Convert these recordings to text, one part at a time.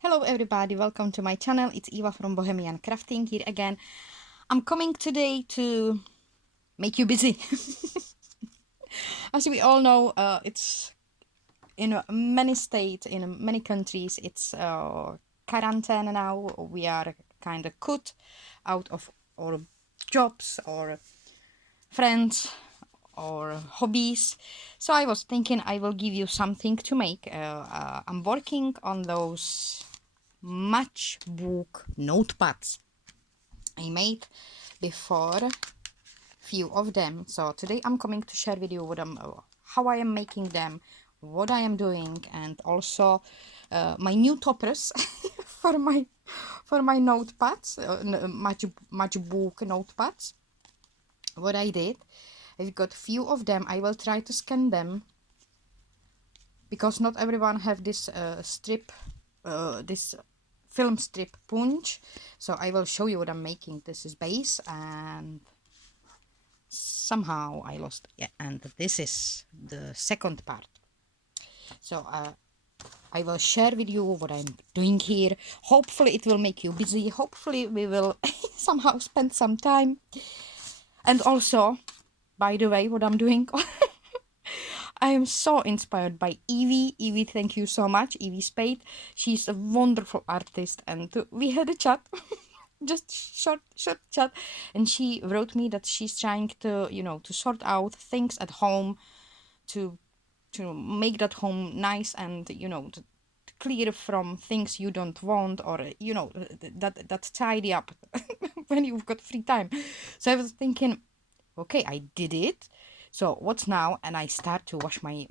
Hello everybody, welcome to my channel. It's Eva from Bohemian Crafting here again. I'm coming today to make you busy. As we all know, it's in many states, in many countries, it's quarantine now. We are kind of cut out of our jobs or friends or hobbies. So I was thinking I will give you something to make. I'm working on those Matchbook notepads. I made before few of them. So today I'm coming to share with you how I am making them, what I am doing, and also my new toppers for my notepads, Matchbook notepads. What I did, I've got few of them. I will try to scan them because not everyone have this this film strip punch. So I will show you what I'm making. This is base and somehow I lost, yeah, and this is the second part. So I will share with you what I'm doing here. Hopefully it will make you busy. Hopefully we will somehow spend some time. And also, by the way, what I'm doing, I am so inspired by Evie. Evie, thank you so much, Evie Spade. She's a wonderful artist, and we had a chat, just short chat, and she wrote me that she's trying to, to sort out things at home, to make that home nice, and to clear from things you don't want, or that tidy up when you've got free time. So I was thinking, okay, I did it. So what's now? And I start to wash my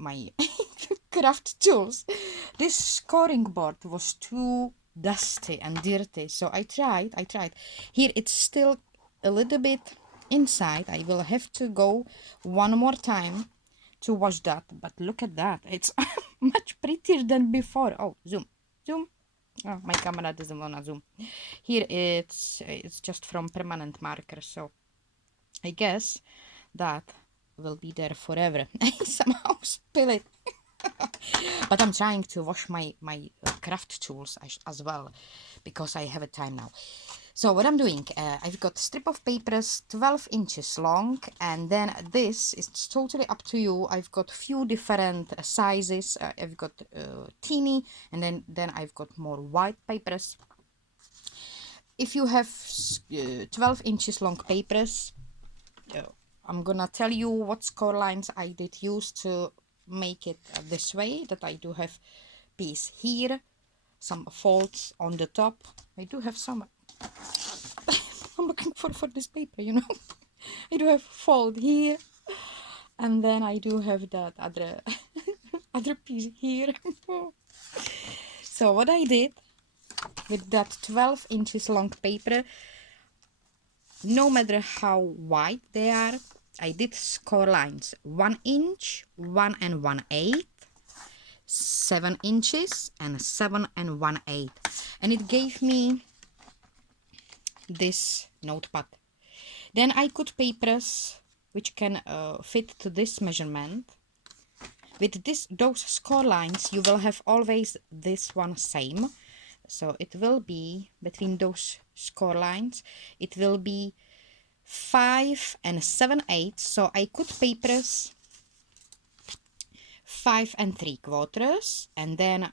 craft tools. This scoring board was too dusty and dirty. So I tried. Here it's still a little bit inside. I will have to go one more time to wash that. But look at that. It's much prettier than before. Oh, zoom. Oh, my camera doesn't wanna zoom. Here it's just from permanent marker. So I guess that will be there forever. I somehow spill it. But I'm trying to wash my craft tools as well, because I have a time now. So what I'm doing, I've got strip of papers 12 inches long, and then this is totally up to you. I've got few different sizes. I've got teeny, and then I've got more white papers. If you have 12 inches long papers, I'm gonna tell you what score lines I did use to make it this way, that I do have piece here, some folds on the top. I do have some I'm looking for this paper, I do have fold here, and then I do have that other other piece here. So what I did with that 12 inches long paper, no matter how wide they are, I did score lines 1 inch, 1 and 1/8, 7 inches, and 7 and 1/8, and it gave me this notepad. Then I cut papers which can fit to this measurement. With those score lines, you will have always this one same. So it will be between those score lines, it will be 5 and 7/8. So I cut papers 5 3/4, and then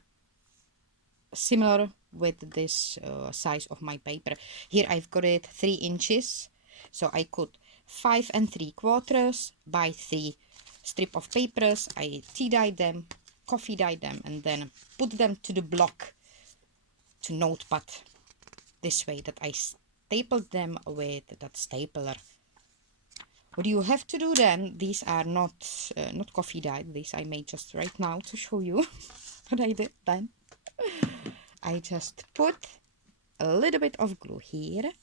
similar with this size of my paper. Here I've got it 3 inches, so I cut 5 3/4 by 3 strip of papers. I tea dye them, coffee dye them, and then put them to the block, to notepad, this way, that I stapled them with that stapler. What you have to do then, these are not coffee dyed, these I made just right now to show you what I did then. I just put a little bit of glue here,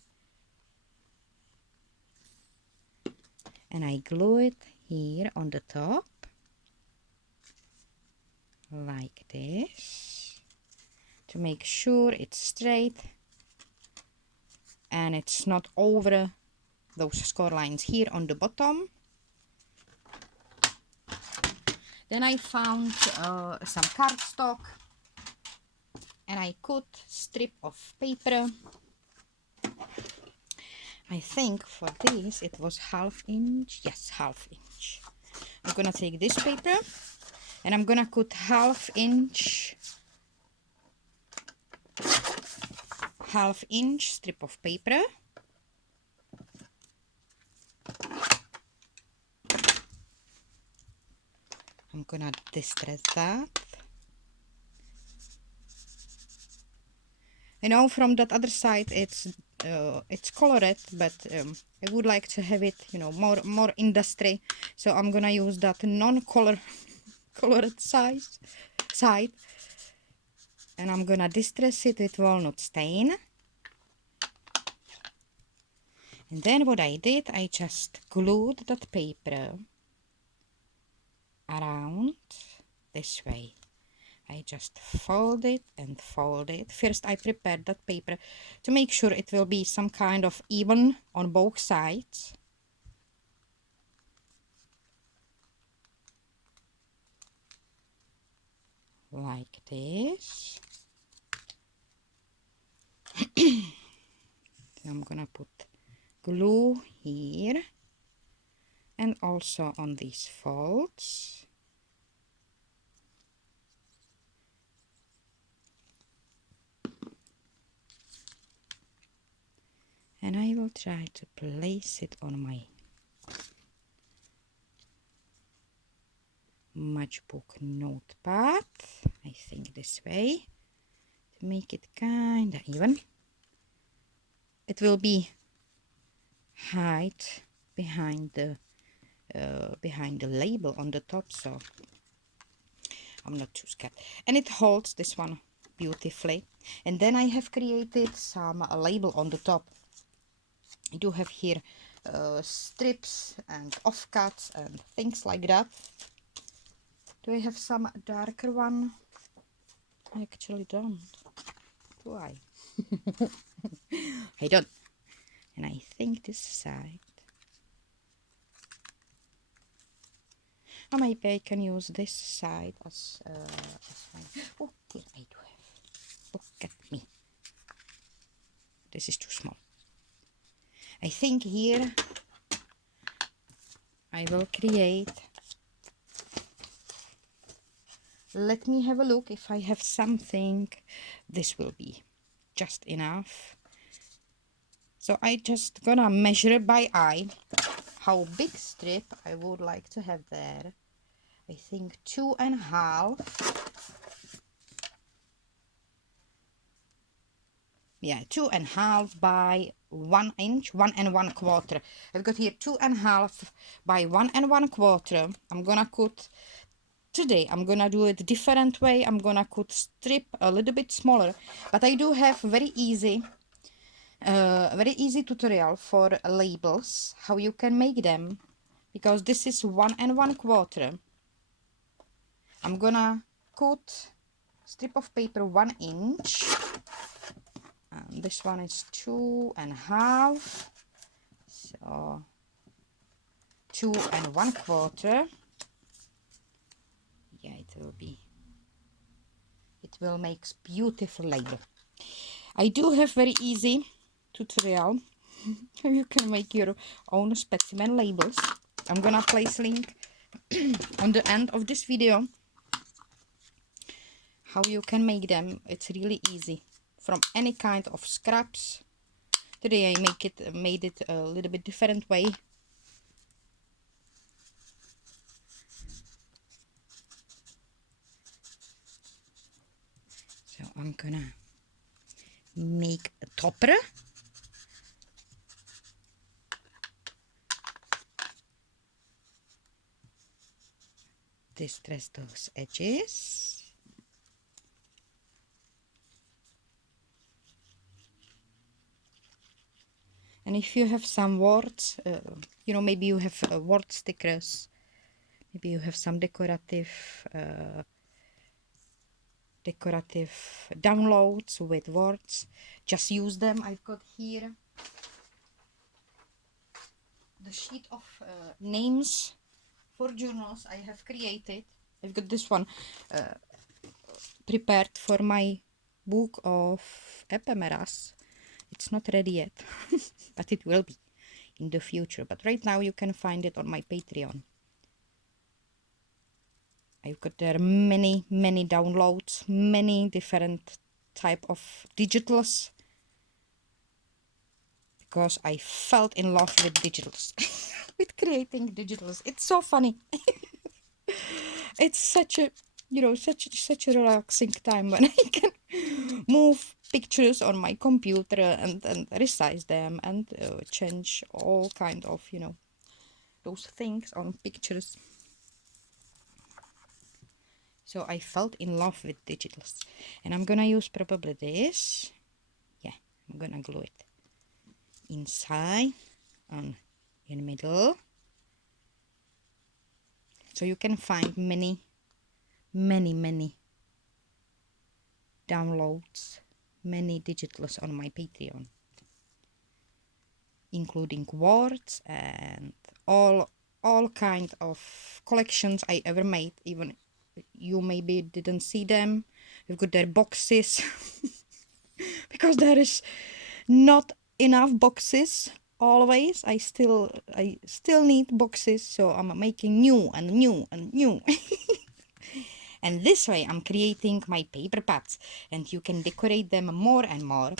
and I glue it here on the top, like this, to make sure it's straight and it's not over those score lines here on the bottom. Then I found some cardstock, and I cut strip of paper. I think for this it was 1/2 inch. Yes, 1/2 inch. I'm gonna take this paper and I'm gonna cut 1/2 inch, 1/2 inch strip of paper. I'm gonna distress that. I know from that other side it's colored, but I would like to have it, you know, more industry. So I'm gonna use that colored side, and I'm gonna distress it with walnut stain. And then what I did, I just glued that paper around this way. I just fold it and fold it. First I prepared that paper to make sure it will be some kind of even on both sides. Like this. I'm gonna put glue here and also on these folds. And I will try to place it on my Matchbook notepad. I think this way to make it kinda even. It will be hide behind the label on the top, so I'm not too scared. And it holds this one beautifully. And then I have created some label on the top. I do have here strips and offcuts and things like that. Do I have some darker one? I actually don't. Do I? I don't. And I think this side. Or maybe I can use this side as mine. Oh, here I do have. Look at me. This is too small. I think here I will create. Let me have a look if I have something. This will be just enough. So I just gonna measure by eye how big strip I would like to have there. I think 2.5. Yeah, 2.5 by 1 inch, 1 1/4. I've got here 2.5 by 1 1/4. I'm gonna cut today. I'm gonna do it different way. I'm gonna cut strip a little bit smaller, but I do have very easy tutorial for labels, how you can make them, because this is 1 1/4. I'm gonna cut strip of paper 1 inch, and this one is 2.5, so 2 1/4. Yeah, it will make beautiful label. I do have very easy tutorial how you can make your own specimen labels. I'm gonna place link on the end of this video how you can make them. It's really easy from any kind of scraps. Today I made it a little bit different way. So I'm gonna make a topper. Distress those edges. And if you have some words, you know, maybe you have word stickers, maybe you have some decorative downloads with words, just use them. I've got here the sheet of names for journals I have created. I've got this one prepared for my book of ephemeras. It's not ready yet, but it will be in the future. But right now you can find it on my Patreon. I've got there many downloads, many different type of digitals, because I felt in love with digitals, with creating digitals. It's so funny. It's such a, such a relaxing time when I can move pictures on my computer and resize them and change all kind of, those things on pictures. So I felt in love with digitals, and I'm gonna use probably this. Yeah, I'm gonna glue it inside on in the middle, so you can find many downloads, many digitals on my Patreon, including words and all kind of collections I ever made. Even you maybe didn't see them. We've got their boxes because there is not enough boxes always. I still need boxes, so I'm making new and new and new. And this way I'm creating my paper pads, and you can decorate them more and more.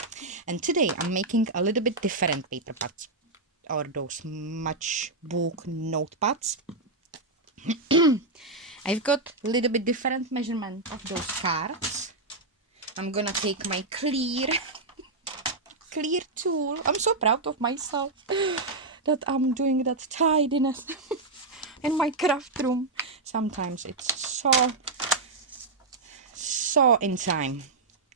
And today I'm making a little bit different paper pads, or those Matchbook notepads. I've got a little bit different measurement of those cards. I'm gonna take my clear tool. I'm so proud of myself that I'm doing that tidiness in my craft room. Sometimes it's so in time.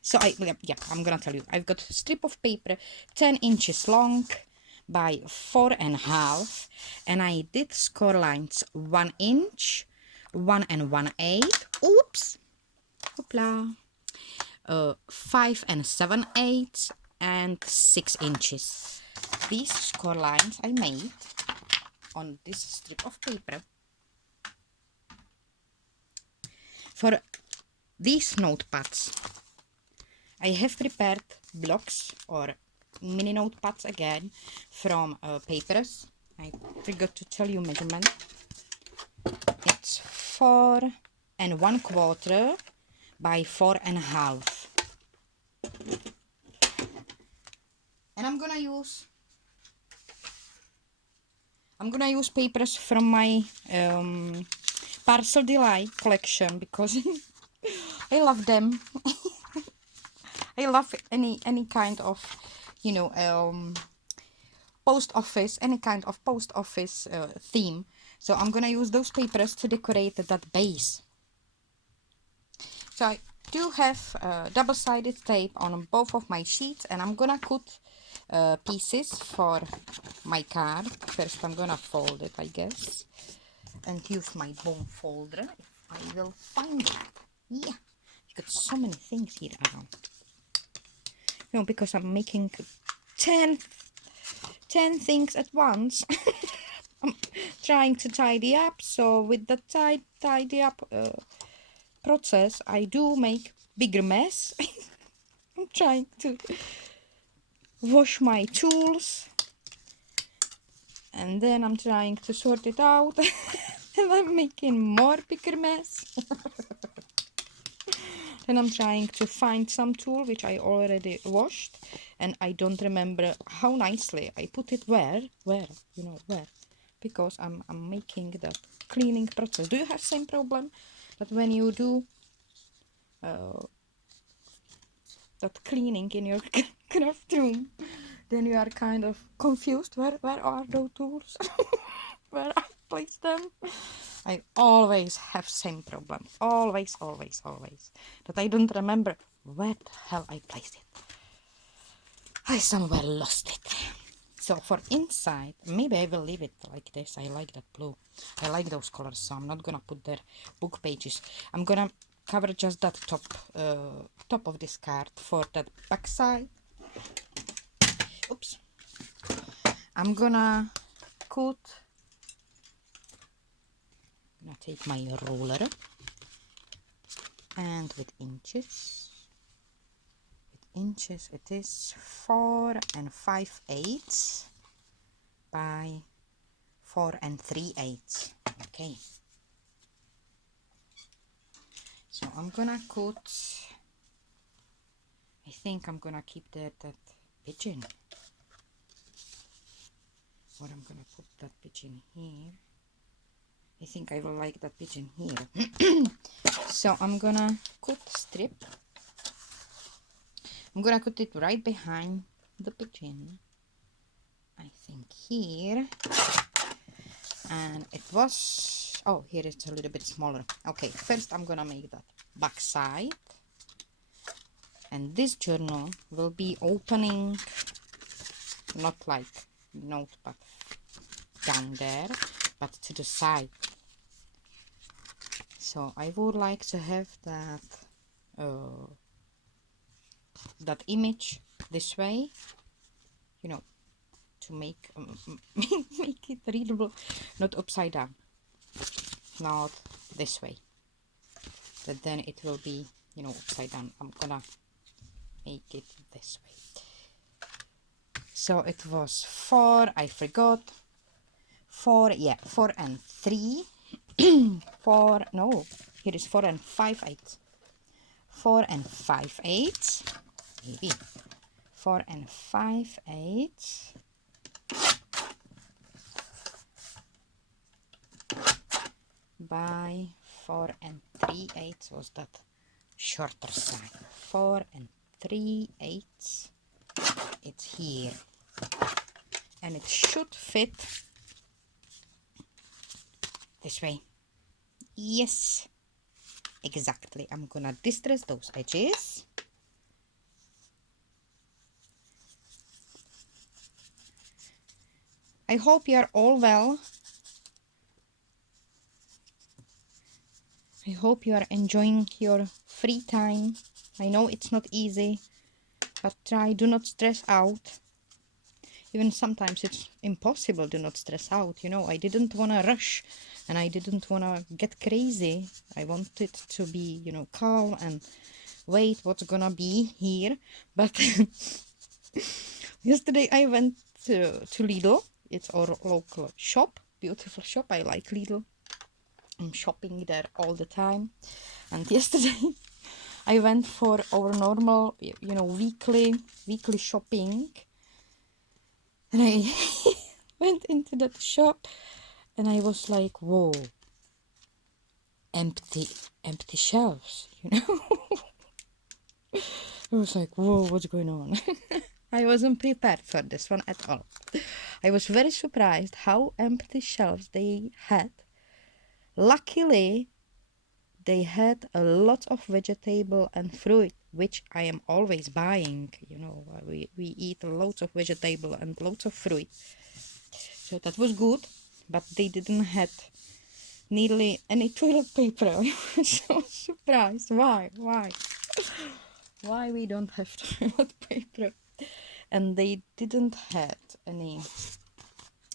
So I'm gonna tell you, I've got a strip of paper 10 inches long by 4.5, and I did score lines 1 inch, 1 1/8, oops, hoopla, 5 7/8, and 6 inches. These score lines I made on this strip of paper. For these notepads, I have prepared blocks or mini notepads again from papers. I forgot to tell you measurement. It's 4 1/4 by 4.5. And I'm gonna use papers from my Parcel Delight collection, because I love them. I love any kind of, post office, any kind of post office theme. So I'm gonna use those papers to decorate that base. So I do have double-sided tape on both of my sheets, and I'm gonna cut pieces for my card. First I'm gonna fold it, I guess, and use my bone folder if I will find it. Yeah, you got so many things here around. Because I'm making 10 things at once. I'm trying to tidy up, so with the tidy up process, I do make bigger mess. I'm trying to wash my tools, and then I'm trying to sort it out, and I'm making more bigger mess. Then I'm trying to find some tool which I already washed, and I don't remember how nicely I put it where, because I'm making the cleaning process. Do you have same problem that when you do that cleaning in your craft room, then you are kind of confused? Where are those tools? Where I place them? I always have same problem. Always. That I don't remember where the hell I placed it. I somewhere lost it. So for inside, maybe I will leave it like this. I like that blue. I like those colors, so I'm not gonna put their book pages. I'm gonna cover just that top of this card for that back side. Oops. I'm gonna cut. I'm gonna take my ruler and with inches inches it is? 4 5/8 by 4 3/8. Okay, so I'm gonna cut, I think I'm gonna keep that pigeon, or I'm gonna put that pigeon here. I think I will like that pigeon here. So I'm gonna cut strip. I'm gonna cut it right behind the pigeon, I think here, and it was, oh, here it's a little bit smaller. Okay, first I'm gonna make that back side, and this journal will be opening not like notepad down there, but to the side. So I would like to have that that image this way, you know, to make make it readable, not upside down, not this way, but then it will be, you know, upside down. I'm gonna make it this way. So it was 4, I forgot, 4, yeah, 4 3 4, no, here is 4 5/8, 4 5/8, maybe 4 5/8 by 4 3/8 was that shorter side. 4 3/8, it's here, and it should fit this way. Yes, exactly. I'm gonna distress those edges. I hope you are all well. I hope you are enjoying your free time. I know it's not easy, but do not stress out. Even sometimes it's impossible to not stress out, you know. I didn't want to rush, and I didn't want to get crazy. I wanted to be, you know, calm and wait what's gonna be here. But yesterday I went to Lidl. It's our local shop, beautiful shop. I like Lidl. I'm shopping there all the time. And yesterday I went for our normal, you know, weekly shopping. And I went into that shop and I was like, whoa, empty shelves, you know. I was like, whoa, what's going on? I wasn't prepared for this one at all. I was very surprised how empty shelves they had. Luckily, they had a lot of vegetable and fruit, which I am always buying. You know, we eat loads of vegetable and loads of fruit. So that was good, but they didn't have nearly any toilet paper. I was so surprised. Why? Why we don't have toilet paper? And they didn't have any,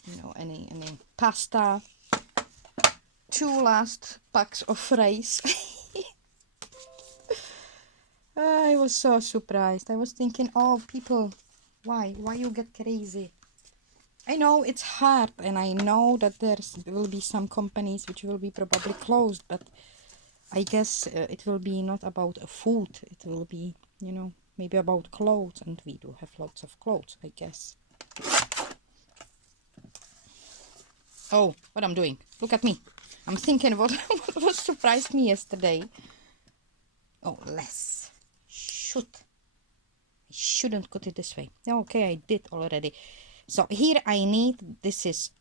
you know, any pasta. 2 last packs of rice. I was so surprised. I was thinking, oh, people, why you get crazy? I know it's hard, and I know that there will be some companies which will be probably closed, but I guess it will be not about food. It will be, you know, maybe about clothes, and we do have lots of clothes, I guess. Oh, what I'm doing. Look at me. I'm thinking what surprised me yesterday. Oh, less. I shouldn't cut it this way. Okay, I did already. So here I need, this is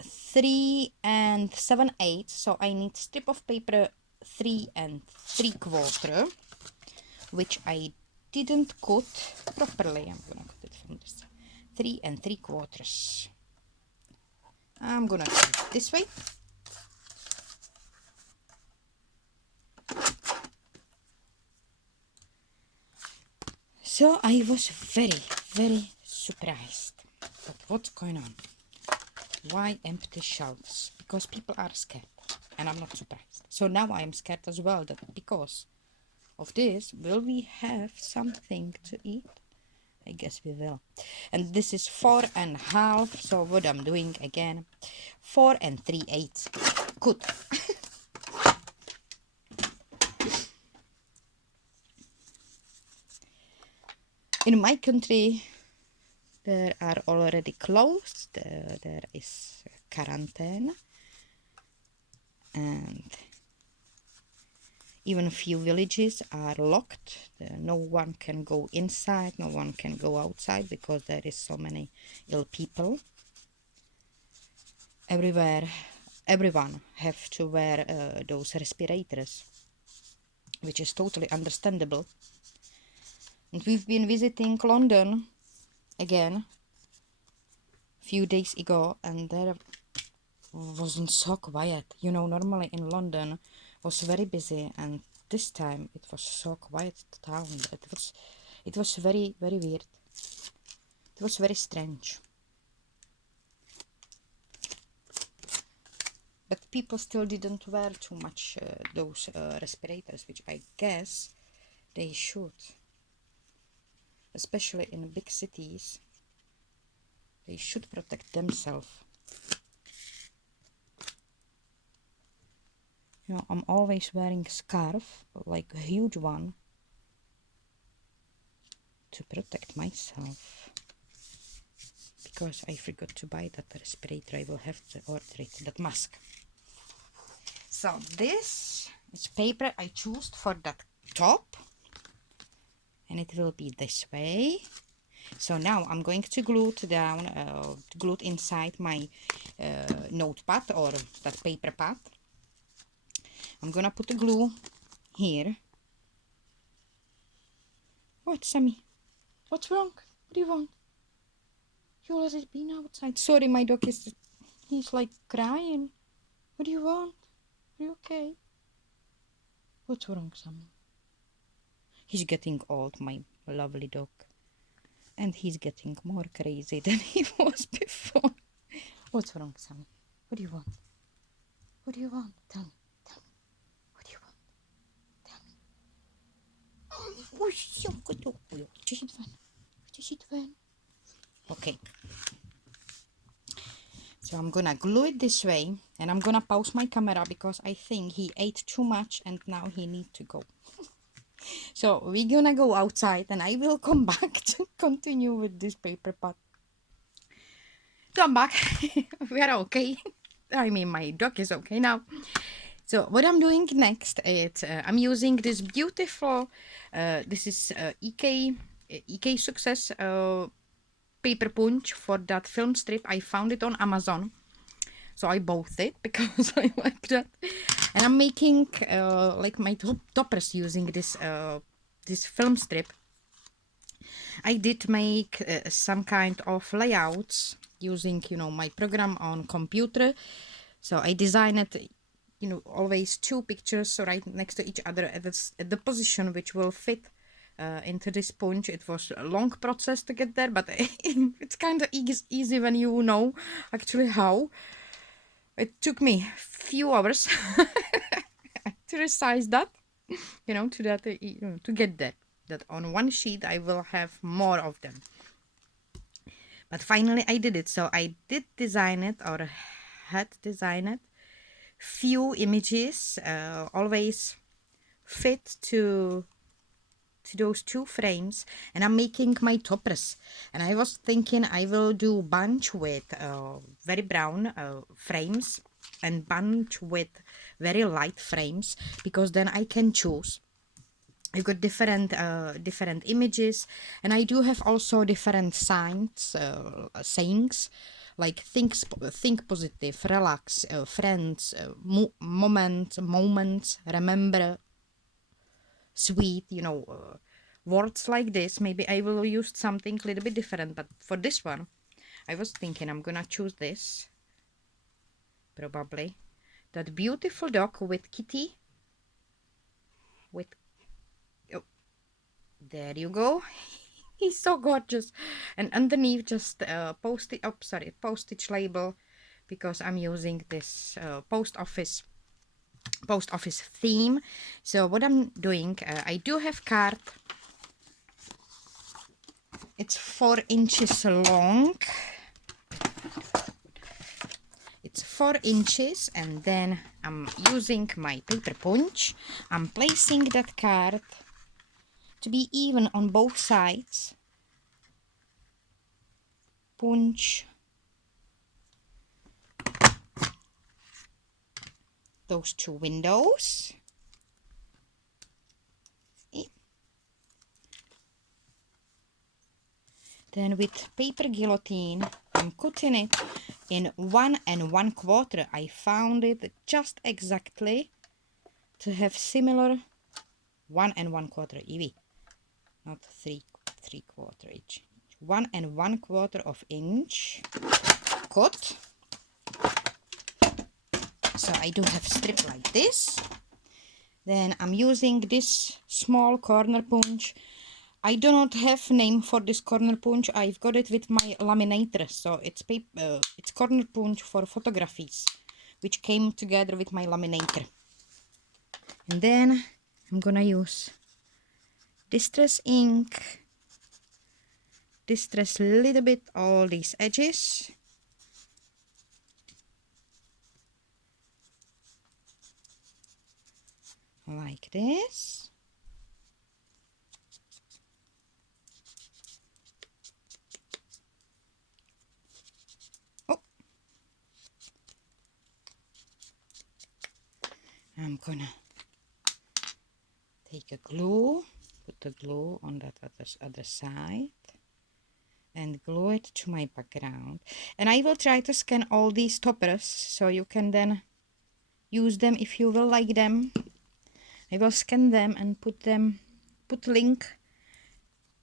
3 7/8. So I need strip of paper 3 3/4, which I didn't cut properly. I'm gonna cut it from this 3 3/4. I'm gonna cut it this way. So I was very surprised. But what's going on? Why empty shelves? Because people are scared, and I'm not surprised. So now I am scared as well, that because of this, will we have something to eat? I guess we will. And this is 4.5. So what I'm doing again, 4 3/8. Good. In my country, there are already closed. There is quarantine, and even a few villages are locked. No one can go inside, no one can go outside because there is so many ill people. Everywhere, everyone have to wear those respirators, which is totally understandable. And we've been visiting London again a few days ago, and there wasn't so quiet. You know, normally in London was very busy, and this time it was so quiet town. It was very, very weird. It was very strange. But people still didn't wear too much those respirators, which I guess they should. Especially in big cities, they should protect themselves. You know, I'm always wearing a scarf, like a huge one, to protect myself. Because I forgot to buy that respirator, I will have to order it, that mask. So this is paper I chose for that top. And it will be this way. So now I'm going to glue it down, glue it inside my notepad or that paper pad. I'm gonna put the glue here. What, Sammy? What's wrong? What do you want? You already been outside. Sorry, my dog is, he's like crying. What do you want? Are you okay? What's wrong, Sammy? He's getting old, my lovely dog. And he's getting more crazy than he was before. What's wrong, Sammy? What do you want? What do you want? Tell me. Tell me. What do you want? Tell me. Oei, jongen, jongen. Wat is het van? Wat is het van? Okay. So I'm gonna glue it this way. And I'm gonna pause my camera because I think he ate too much and now he needs to go. So we're gonna go outside and I will come back to continue with this paper pot. So I'm back. We are okay. I mean, my dog is okay now. So what I'm doing next is I'm using this beautiful, this is EK Success paper punch for that film strip. I found it on Amazon. So I bought it because I like that. And I'm making like my toppers using this this film strip. I did make some kind of layouts using, you know, my program on computer. So I designed it, you know, always two pictures right next to each other at the position which will fit into this punch. It was a long process to get there, but it's kind of easy when you know actually how. It took me a few hours to resize that, you know, to that, you know, to get there. That on one sheet I will have more of them. But finally I did it. So I did design it, or had designed it. Few images always fit to those two frames, and I'm making my toppers. And I was thinking I will do bunch with very brown frames and bunch with very light frames, because then I can choose. I've got different different images, and I do have also different signs, sayings, like think positive, relax, friends, moments, remember, sweet, you know, words like this. Maybe I will use something a little bit different, but for this one I was thinking I'm gonna choose this, probably that beautiful dog with kitty, with, oh, there you go. He's so gorgeous. And underneath just postage label, because I'm using this post office post office theme. So what I'm doing, I do have card. It's 4 inches long. It's 4 inches, and then I'm using my paper punch. I'm placing that card to be even on both sides. Punch those 2 windows. Then with paper guillotine, I'm cutting it in 1 1/4. I found it just exactly to have similar 1 1/4 EV, not 3/4 inch. 1 1/4 of inch cut. So I do have strip like this. Then I'm using this small corner punch. I do not have name for this corner punch. I've got it with my laminator, so it's paper. It's corner punch for photographies, which came together with my laminator. And then I'm gonna use distress ink, distress a little bit all these edges. Like this. Oh, I'm gonna take a glue, put the glue on that other side, and glue it to my background. And I will try to scan all these toppers so you can then use them if you will like them. I will scan them and put link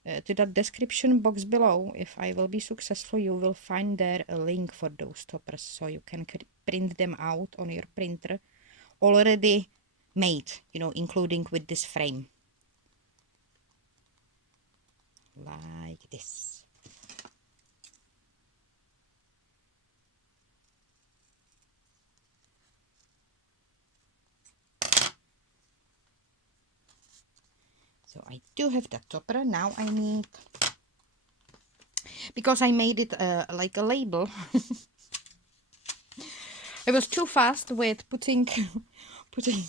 to that description box below. If I will be successful, you will find there a link for those toppers, so you can print them out on your printer already made, you know, including with this frame. Like this. So I do have that topper. Now I need, because I made it like a label. I was too fast with putting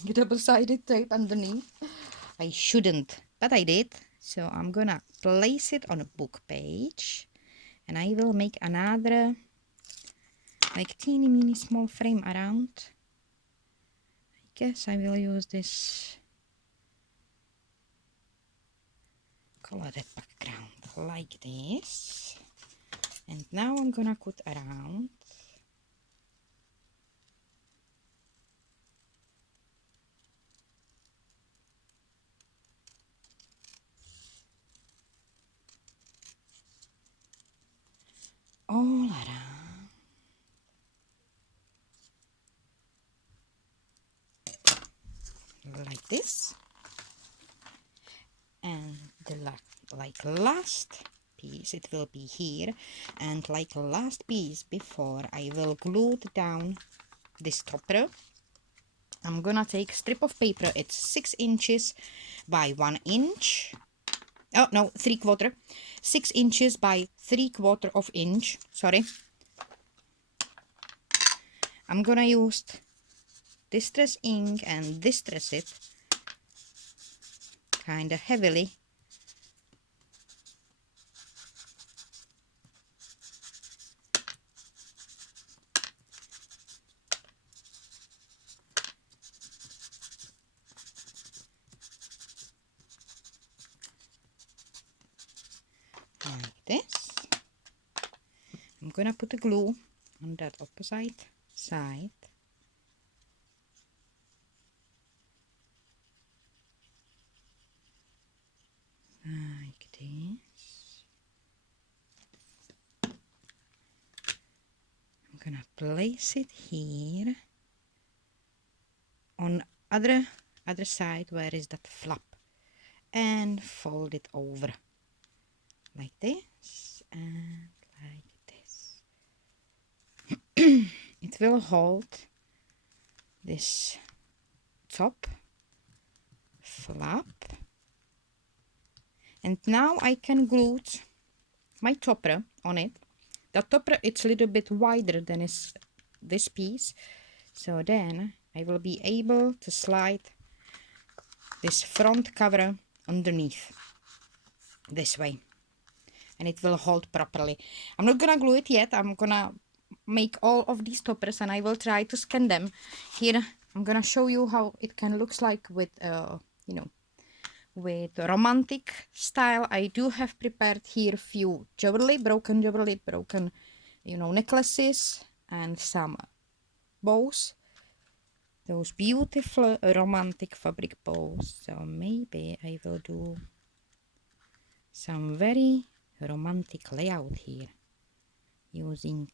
double-sided tape underneath. I shouldn't, but I did. So I'm gonna place it on a book page, and I will make another like teeny mini small frame around. I guess I will use this colored background like this. And now I'm gonna cut around. All around. Like this. And the last piece, it will be here. And like last piece before, I will glue down this topper. I'm gonna take strip of paper. It's 6 inches by 1 inch. Oh no, 3/4. 6 inches by 3/4 of inch. Sorry. I'm gonna use distress ink and distress it kind of heavily. Like this. I'm gonna put the glue on that opposite side. Like this. I'm gonna place it here on other side where is that flap, and fold it over like this and like this. It will hold this top flap. And now I can glue my topper on it. The topper, it's a little bit wider than is this piece. So then I will be able to slide this front cover underneath this way. And it will hold properly. I'm not gonna glue it yet. I'm gonna make all of these toppers and I will try to scan them. Here I'm gonna show you how it can looks like with you know, with romantic style. I do have prepared here few jewelry, broken, you know, necklaces and some bows. Those beautiful romantic fabric bows. So maybe I will do some very romantic layout here using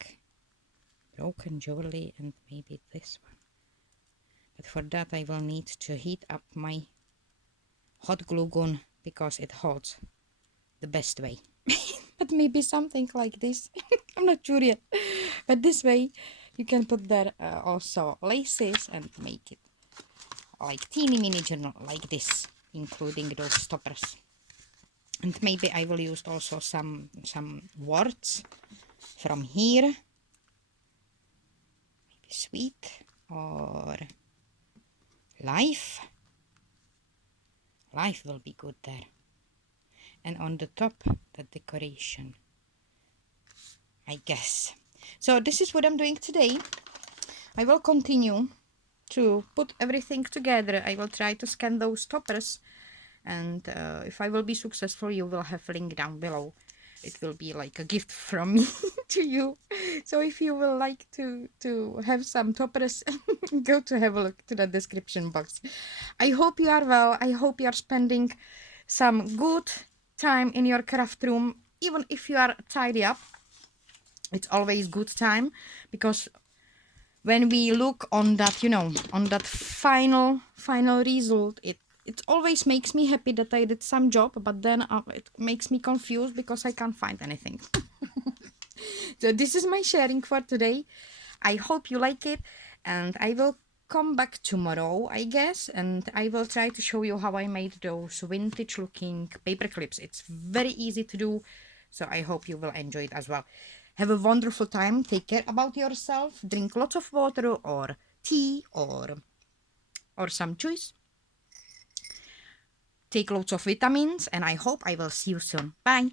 broken jewelry and maybe this one. But for that I will need to heat up my hot glue gun because it holds the best way. But maybe something like this. I'm not sure yet. But this way you can put there also laces and make it like teeny mini journal like this, including those stoppers. And maybe I will use also some words from here. Maybe sweet or life. Life will be good there. And on the top, the decoration, I guess. So this is what I'm doing today. I will continue to put everything together. I will try to scan those toppers. And if I will be successful, you will have a link down below. It will be like a gift from me to you. So if you will like to have some toppers, go to have a look to the description box. I hope you are well. I hope you are spending some good time in your craft room. Even if you are tidy up, it's always good time, because when we look on that, you know, on that final result, it always makes me happy that I did some job, but then it makes me confused because I can't find anything. So this is my sharing for today. I hope you like it, and I will come back tomorrow, I guess, and I will try to show you how I made those vintage looking paper clips. It's very easy to do, so I hope you will enjoy it as well. Have a wonderful time. Take care about yourself. Drink lots of water or tea or some juice. Take lots of vitamins, and I hope I will see you soon. Bye.